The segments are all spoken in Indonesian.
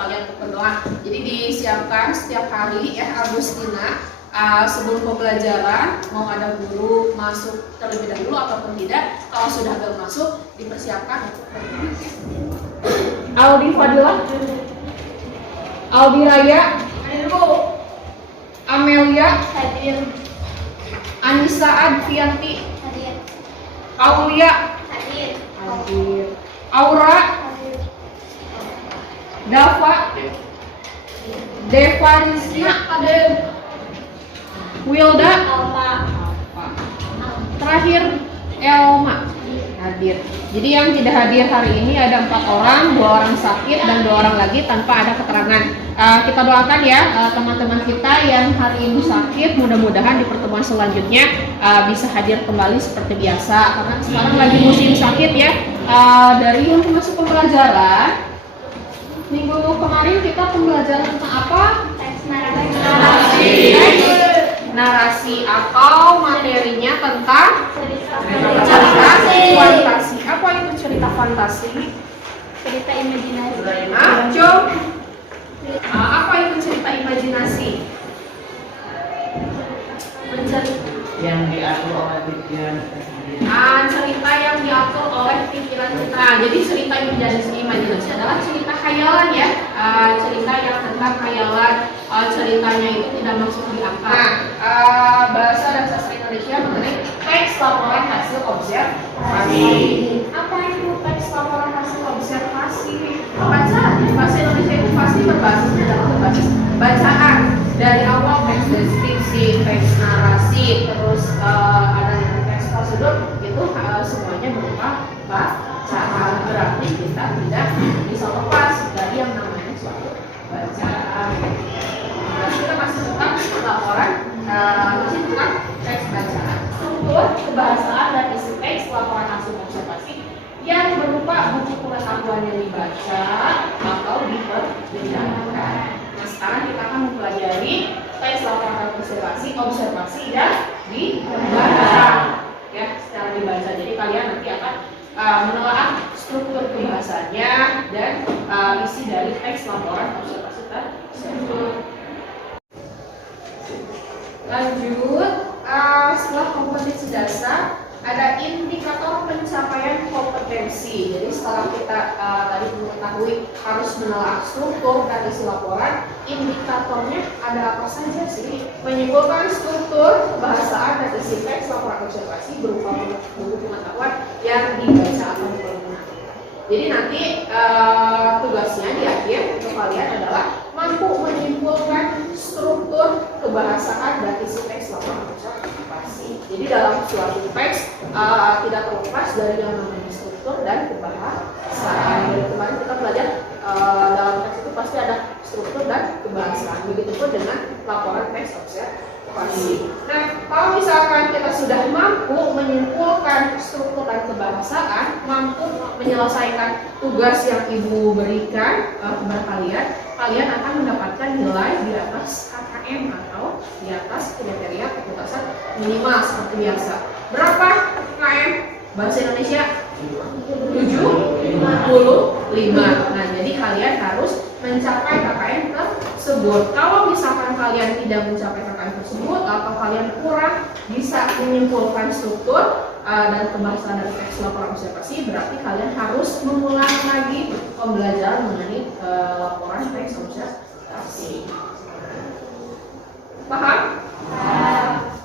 kalian untuk berdoa. Jadi disiapkan setiap hari ya Agustina sebelum pembelajaran mau ada guru masuk terlebih dahulu ataupun tidak. Kalau sudah belum masuk dipersiapkan untuk berdoa. Aldi Fadila, Aldi Raya, Amelia, Hadir. Anissa Advianti, Hadir. Aulia, Hadir. hadir. Aura, Hadir. Dava, Deva Rizky, hadir. Wilda, Alfa. terakhir Elma hadir. Jadi yang tidak hadir hari ini ada 4 orang, 2 orang sakit dan 2 orang lagi tanpa ada keterangan. Kita doakan ya teman-teman kita yang hari ini sakit, mudah-mudahan di pertemuan selanjutnya bisa hadir kembali seperti biasa. Karena sekarang lagi musim sakit ya. Dari yang masuk pembelajaran minggu kemarin kita pembelajaran tentang apa? Teks narasi. Narasi atau materinya tentang cerita fantasi. Apa itu cerita fantasi? Cerita imajinasi. Nah, Jom. Apa itu cerita imajinasi? Yang diatur oleh pikiran kita sendiri. Cerita yang diatur oleh pikiran kita. Jadi cerita imajinasi adalah cerita khayalan ya. Cerita yang tentang khayalan. Ceritanya itu tidak masuk di akal. Bahasa dan sastra Indonesia mengenai teks laporan hasil observasi. Apa itu teks laporan hasil observasi? Bacaan. Bahasa Indonesia itu pasti berbasisnya adalah berbasis bacaan. Dari awal teks deskripsi, teks narasi, terus ada yang teks prosedur, itu semuanya berupa bacaan. Berarti kita tidak bisa lepas dari yang namanya suatu bacaan. Kita masih tentang laporan, masih tentang teks bacaan. Struktur kebahasaan dan isi teks laporan hasil observasi yang berupa buku pengetahuan yang dibaca atau diperbincangkan. Nah, sekarang kita akan mempelajari teks laporan observasi dan dibaca. Ya, secara dibaca. Jadi kalian nanti akan menelaah struktur kebahasannya dan isi dari teks laporan observasi tersebut. Lanjut, setelah kompetensi dasar ada indikator pencapaian kompetensi. Jadi setelah kita tadi mengetahui harus menelaah struktur dan isi laporan, indikatornya ada apa saja sih? Menyimpulkan struktur kebahasaan dan isi teks laporan observasi berupa buku pengetahuan yang dibaca atau dipergunakan. Jadi nanti tugasnya di akhir untuk kalian adalah mampu menyimpulkan struktur kebahasaan dan isi teks laporan observasi. Jadi dalam suatu teks tidak terlepas dari yang namanya struktur dan kebahasaan. Jadi kemarin kita belajar dalam teks itu pasti ada struktur dan kebahasaan. Begitupun dengan laporan teks observasi. Nah, kalau misalkan kita sudah mampu menyimpulkan struktur dan kebahasaan, mampu menyelesaikan tugas yang ibu berikan kepada kalian, kalian akan mendapatkan nilai di atas KKM atau di atas kriteria ketuntasan minimal seperti biasa. Berapa KKM bahasa Indonesia? 75. Nah, jadi kalian harus mencapai KKM tersebut. Kalau misalkan kalian tidak mencapai KKM tersebut atau kalian kurang bisa menyimpulkan struktur dan pembahasan dari teks laporan observasi, berarti kalian harus mengulang lagi pembelajaran mengenai laporan teks observasi. Paham?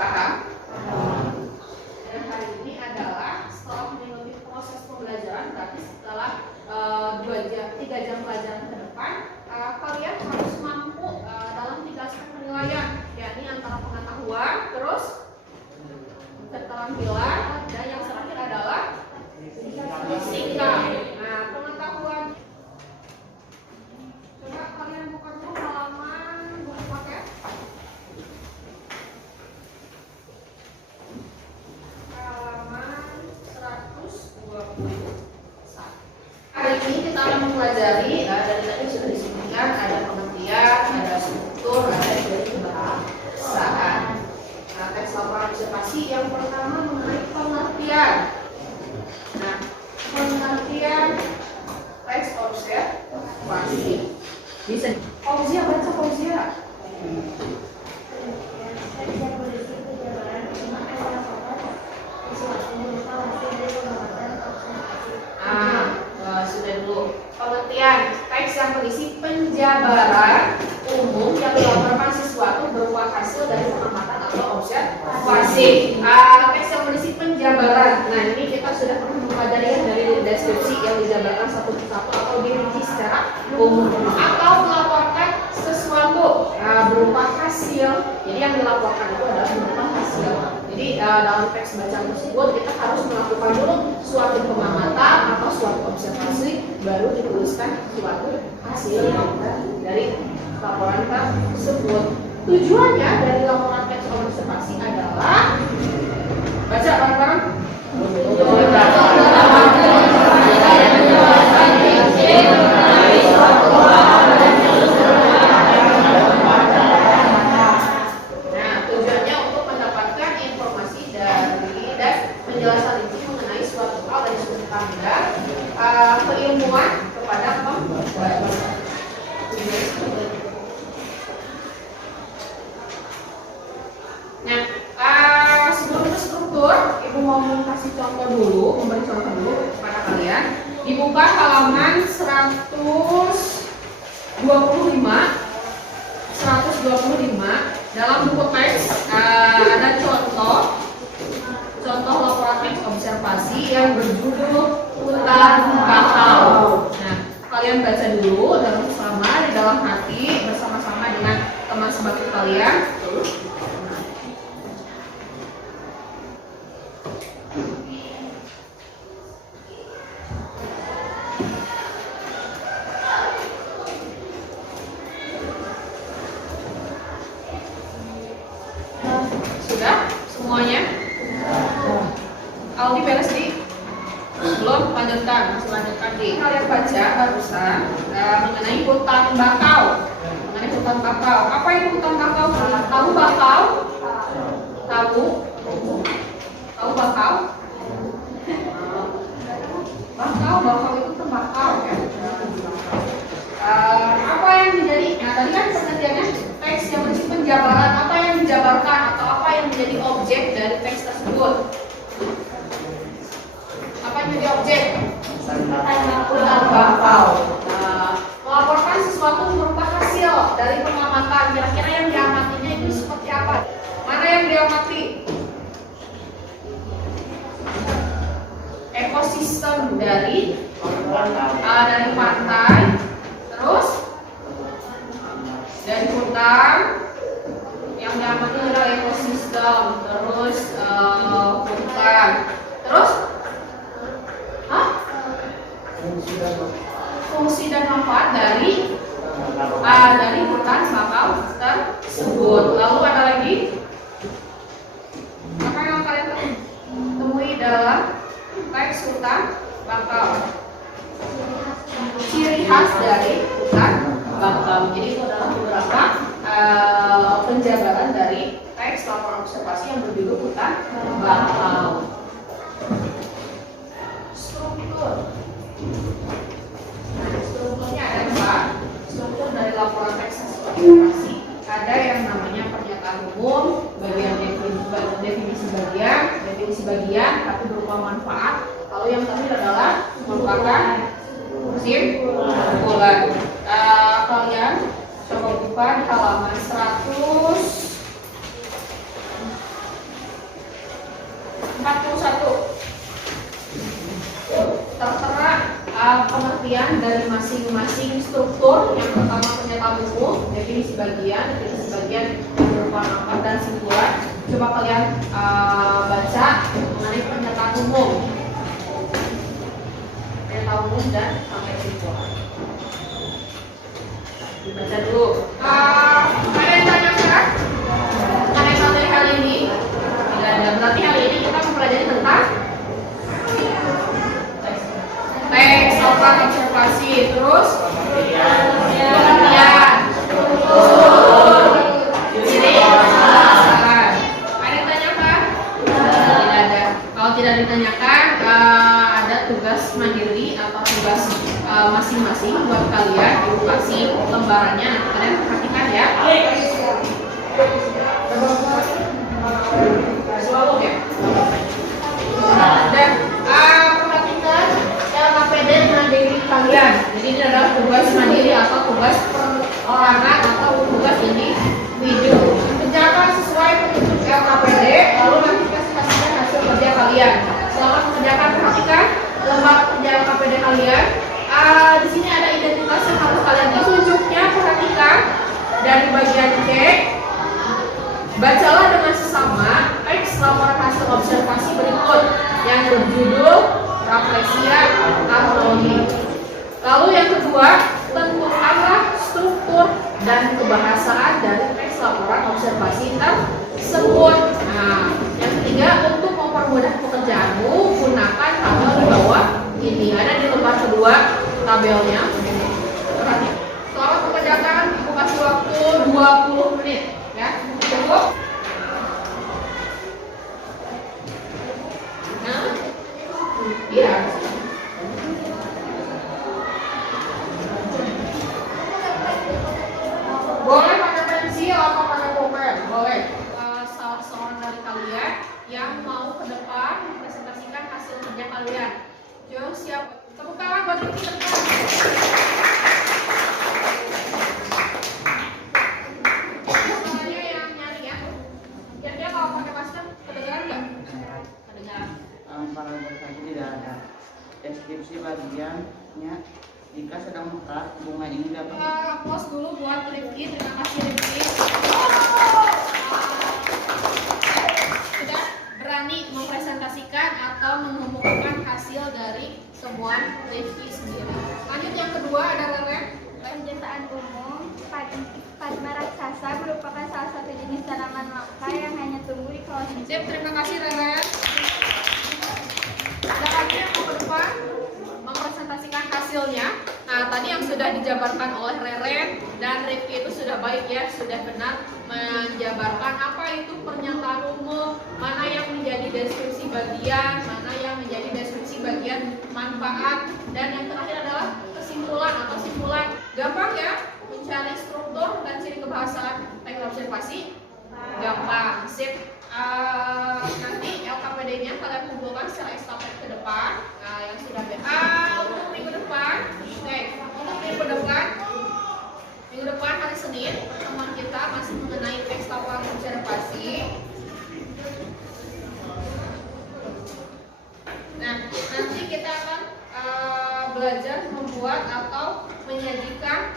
Paham? Dan hari ini adalah setelah mengikuti proses pembelajaran, berarti setelah 3 jam pelajaran ke depan, kalian harus mampu dalam 3 aspek penilaian, yakni antara pengetahuan, terus keterampilan, dan yang terakhir adalah sikap. Nah, pengetahuan. Coba kalian buka dulu halaman buku paket. Halaman 120. Hari ini kita akan mempelajari dari tadi sudah disebutkan ada pengertian, ada struktur, ada dari kebahasaan. Nah, teks laporan observasi yang pertama mengenai pengertian. Nah, pengertian teks observasi. Bisa. Fauzia, baca Fauzia. Sudah dulu. Pengertian teks yang berisi penjabaran umum yang dilaporkan sesuatu berupa hasil dari pengamatan atau observasi. Teks yang berisi penjabaran. Nah, ini kita sudah pernah mempelajari dari deskripsi yang dijabarkan satu persatu atau dirinci secara umum, atau melaporkan sesuatu berupa hasil. Jadi yang dilaporkan itu adalah berupa hasil. Jadi dalam teks bacaan tersebut kita harus melakukan dulu suatu pengamatan atau suatu observasi, baru dituliskan suatu hasil dari laporan tersebut. Tujuannya dari laporan teks observasi adalah baca bareng-bareng. Penjelasan rinci mengenai suatu hal dari sudut pandang keilmuan kepada pembaca. Nah, sebelum ke struktur, Ibu mau kasih contoh dulu, memberi contoh dulu kepada kalian. Dibuka halaman 125 dalam buku teks ada contoh laporan teks observasi yang berjudul hutan bakau. Nah, kalian baca dulu bersama di dalam hati bersama-sama dengan teman sebangku kalian. Sudah semuanya? Aldi beres di? Belum? Lanjutkan, masih lanjutkan di. Kalian baca barusan mengenai hutan bakau. Apa itu hutan bakau? Tahu bakau? Tahu bakau? Bakau itu tembakau ya. Apa yang menjadi? Nah, tadi kan pengertiannya teks yang berisi penjabaran. Apa yang dijabarkan atau apa yang menjadi objek dari teks tersebut? Apa yang menjadi objek? Hutan bakau. Melaporkan sesuatu berupa hasil dari pengamatan. Kira-kira yang diamatinya itu seperti apa? Mana yang diamati? Ekosistem dari pantai, terus dari hutan. Yang diamati adalah ekosistem, terus hutan, terus fungsi dan manfaat dari hutan bakau tersebut. Lalu ada lagi apa yang kalian temui dalam teks hutan bakau? Ciri khas dari hutan bakau. Jadi itu adalah beberapa penjabaran dari teks laporan observasi yang berjudul hutan bakau. Struktur. Strukturnya ada dua. Struktur dari laporan teks observasi ada yang namanya pernyataan umum, bagian definisi bagian, tapi berupa manfaat. Lalu yang terakhir adalah merupakan kesimpulan. Kalian coba buka di halaman 141. Tertera pengertian dari masing-masing struktur. Yang pertama pernyataan umum, definisi bagian yang berupa manfaat dan kesimpulan. Coba kalian baca mengenai pernyataan umum. Pernyataan umum dan sampai kesimpulan. Dibaca dulu. Ada yang tanyakan? Ada yang tahu dari hal ini? Tidak ada. Berarti hari ini kita mempelajari tentang teks laporan observasi, terus pengertian, ciri kesalahan. Ada yang tanyakan? Tidak ada. Kalau tidak ditanyakan, ada tugas mandiri atau tugas masing-masing buat kalian. Ibu kasih lembarannya, nanti kalian perhatikan ya. Selalu ya. Dan perhatikan LKPD dengan diri kalian. Jadi ini adalah tugas mandiri atau tugas perorangan atau tugas individu. Kerjakan sesuai petunjuk LKPD, lalu nanti kasihkan hasil kerja kalian. Selamat mengerjakan, perhatikan lembar kerja LKPD kalian. Di sini ada identitas yang harus kalian isi. Tunjuknya perhatikan dari bagian C. Bacalah dengan sesama teks laporan hasil observasi berikut yang berjudul Rafflesia Arlogi. Lalu yang kedua, tentukanlah struktur dan kebahasaan dari teks laporan observasi tersebut. Nah, yang ketiga, untuk mempermudah pekerjaanmu, gunakan tabel di bawah ini. Ada di lembar kedua tabelnya. Selamat mengerjakan, aku kasih waktu 20 menit ya. Cukup? Nah, iya. Boleh pakai pensil atau pakai pulpen? Boleh. Salah seorang dari kalian yang mau ke depan mempresentasikan hasil kerja kalian. Jom siap. Tepuk tangan buat kita. Suaranya yang nyaring ya. Kira-kira kalau pakai masker kedengaran nggak? Kedengaran. Para tadi tidak ada deskripsi bagiannya. Jika sedang mekar, bunga ini dapat Aplaus dulu buat Rifki. Terima kasih Rifki. Sudah berani mempresentasikan atau mengemukakan hasil dari temuan Rifki sendiri. Lanjut yang kedua ada Leren. Kebiasaan umum, Padma raksasa merupakan salah satu jenis tanaman langka yang hanya tumbuh di kawasan. Sip, terima kasih Leren. Ada lagi yang mau ke depan mempresentasikan hasilnya. Nah, tadi yang sudah dijabarkan oleh Reren dan Rifki itu sudah baik ya, sudah benar menjabarkan apa itu pernyataan umum, mana yang menjadi deskripsi bagian, mana yang menjadi deskripsi bagian manfaat, dan yang terakhir adalah kesimpulan atau simpulan. Gampang ya mencari struktur dan ciri kebahasaan teks observasi? Gampang, sip. Nanti LKPD-nya kalian kumpulkan secara estafet ke depan. Nah, yang sudah untuk minggu depan, untuk minggu depan hari Senin pertemuan kita masih mengenai teks laporan observasi. Nah, nanti kita akan belajar membuat atau menyajikan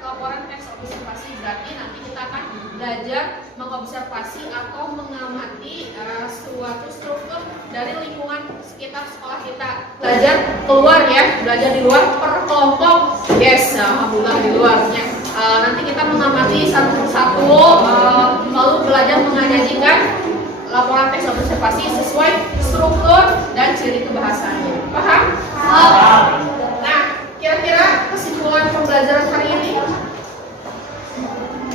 laporan teks observasi. Berarti nanti kita akan belajar mengobservasi atau mengamati suatu struktur dari lingkungan sekitar sekolah kita. Belajar keluar ya, belajar di luar per kelompok. Yes, alhamdulillah di luarnya. Nanti kita mengamati satu persatu, lalu belajar menyajikan laporan teks observasi sesuai struktur dan ciri kebahasaannya. Paham? Paham. Nah, kira-kira kesimpulan pembelajaran hari ini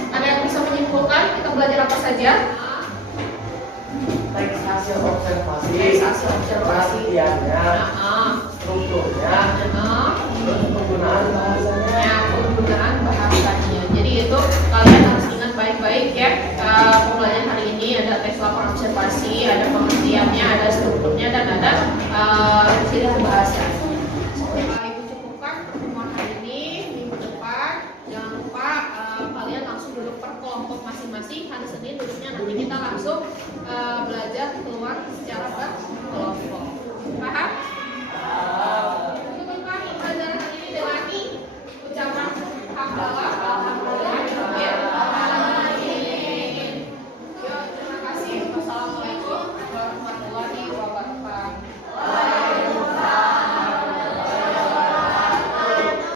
ada yang bisa menyimpulkan kita belajar apa saja? teks hasil observasi, Teks hasil observasi. latihannya, strukturnya, terus penggunaan bahasanya. Ya, penggunaan bahasanya. Jadi itu kalian harus ingat baik-baik ya. Pembelajaran hari ini ada teks laporan observasi, ada pengertiannya, ada strukturnya, dan ada ciri kebahasaan.